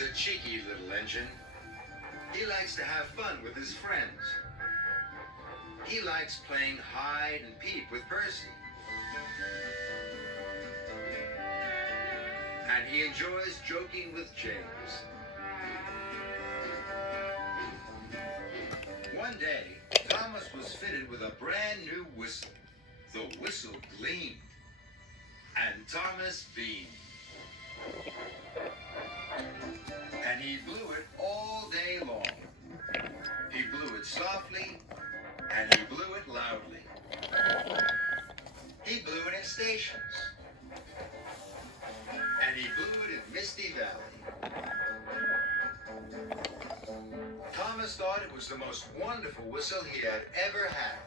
is a cheeky little engine. He likes to have fun with his friends. He likes playing hide and peep with Percy. And he enjoys joking with James. One day, Thomas was fitted with a brand new whistle. The whistle gleamed, and Thomas beamed. And he blew it all day long. He blew it softly, and he blew it loudly. He blew it at stations. And he blew it in Misty Valley. Thomas thought it was the most wonderful whistle he had ever had.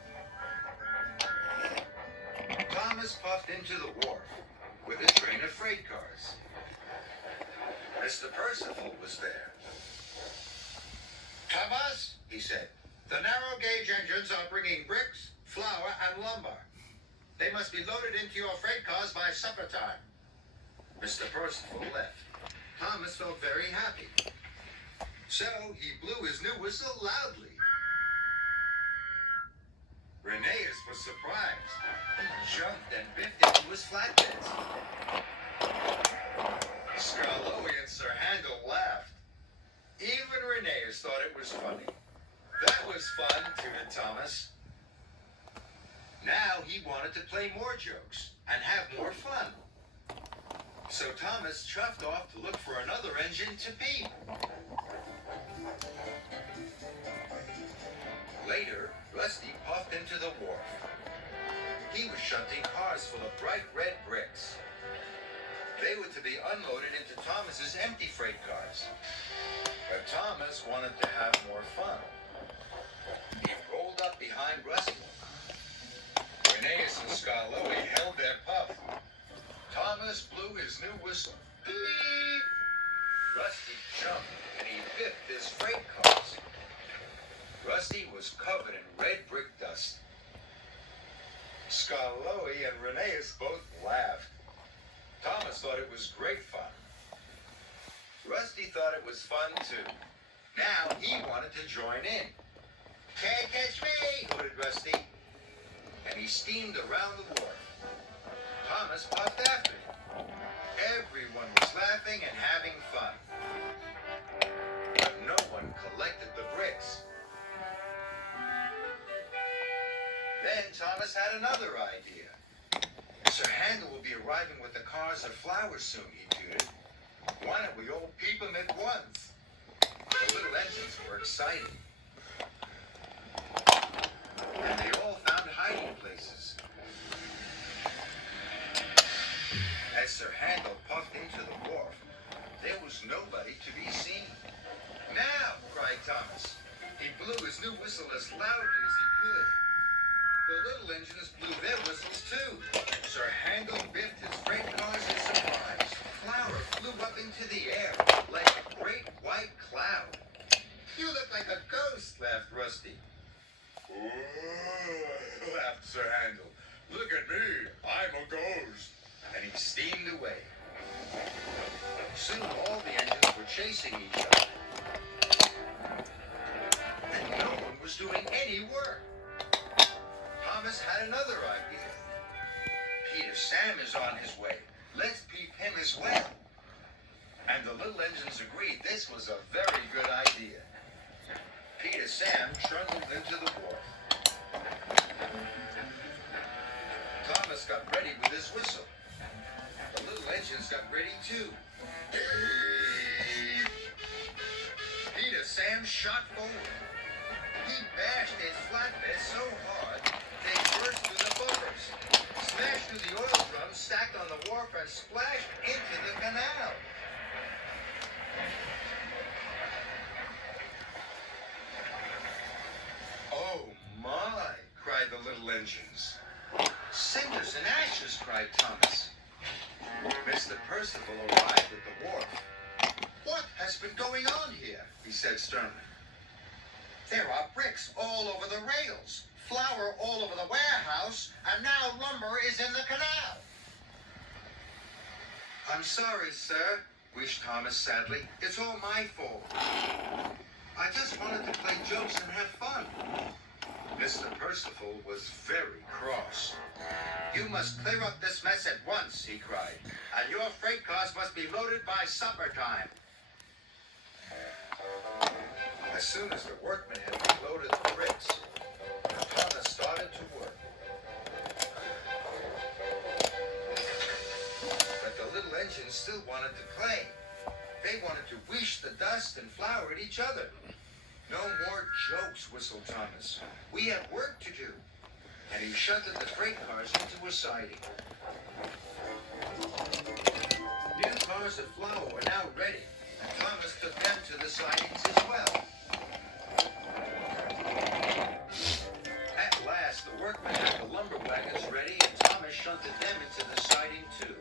Thomas puffed into the wharf with a train of freight cars. Mr. Percival was there. "Thomas," he said, "the narrow gauge engines are bringing bricks, flour, and lumber. They must be loaded into your freight cars by supper time." Mr. Percival left. Thomas felt very happy. So he blew his new whistle loudly. Rheneas was surprised. He jumped and biffed into his flatbeds. Skarloey and Sir Handel laughed. Even Rheneas thought it was funny. That was fun, tooted Thomas. Now he wanted to play more jokes and have more fun. So Thomas chuffed off to look for another engine to beat. Later, Rusty puffed into the wharf. He was shunting cars full of bright red bricks. They were to be unloaded into Thomas's empty freight cars. But Thomas wanted to have more fun. He rolled up behind Rusty. Rheneas and Skarloey held their puff. Thomas blew his new whistle. Beep! Rusty jumped and he biffed his freight cars. Rusty was covered in red brick dust. Skarloey and Rheneas both laughed. Thomas thought it was great fun. Rusty thought it was fun too. Now he wanted to join in. "Can't catch me," hooted Rusty. And he steamed around the wharf. Thomas puffed after him. Everyone was laughing and having fun. But no one collected the bricks. Then Thomas had another idea. Sir Handel will be arriving with the cars of flowers soon, he tooted. Why don't we all peep him at once? The little engines were excited. And they all found hiding places. As Sir Handel puffed into the wharf, there was nobody to be seen. "Now!" cried Thomas. He blew his new whistle as loudly as he could. The little engines blew their whistles too. Sir Handel biffed his freight cars in surprise. Flour flew up into the air like a great white cloud. "You look like a ghost," laughed Rusty. "Oh," laughed Sir Handel. "Look at me, I'm a ghost." And he steamed away. Soon all the engines were chasing each other. And no one was doing any work. Thomas had another idea. "Peter Sam is on his way. Let's peep him as well." And the little engines agreed this was a very good idea. Peter Sam trundled into the wharf. Thomas got ready with his whistle. The little engines got ready too. Peter Sam shot forward. He bashed his flatbed so hard they burst through the bumpers, smashed through the oil drums stacked on the wharf, and splashed into the canal. "Oh my!" cried the little engines. "Cinders and ashes!" cried Thomas. Mr. Percival arrived at the wharf. "What has been going on here?" he said sternly. "There are bricks all over the rails, flour all over the warehouse, and now lumber is in the canal." "I'm sorry, sir," wished Thomas sadly. It's all my fault. I just wanted to play jokes and have fun. Mr. Percival was very cross. You must clear up this mess at once, he cried. And your freight cars must be loaded by supper time. As soon as the workmen had loaded the bricks, Thomas started to work. But the little engines still wanted to play. They wanted to wish the dust and flour at each other. No more jokes, whistled Thomas. We have work to do. And he shunted the freight cars into a siding. New cars of flour were now ready, and Thomas took them to the sidings as well. At last, the workmen had the lumber wagons ready, and Thomas shunted them into the siding too.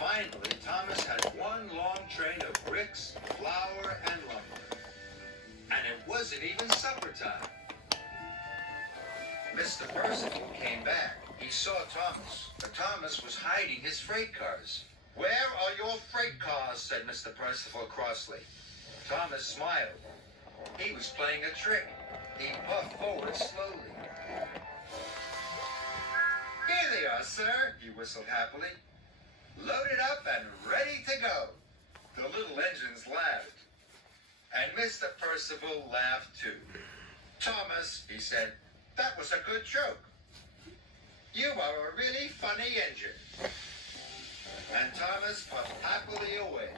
Finally, Thomas had one long train of bricks, flour, and lumber. And it wasn't even supper time. Mr. Percival came back. He saw Thomas, but Thomas was hiding his freight cars. Where are your freight cars? Said Mr. Percival crossly. Thomas smiled. He was playing a trick. He puffed forward slowly. Here they are, sir, he whistled happily. Loaded up and ready to go. The little engines laughed. And Mr. Percival laughed too. Thomas, he said, that was a good joke. You are a really funny engine. And Thomas puffed happily away.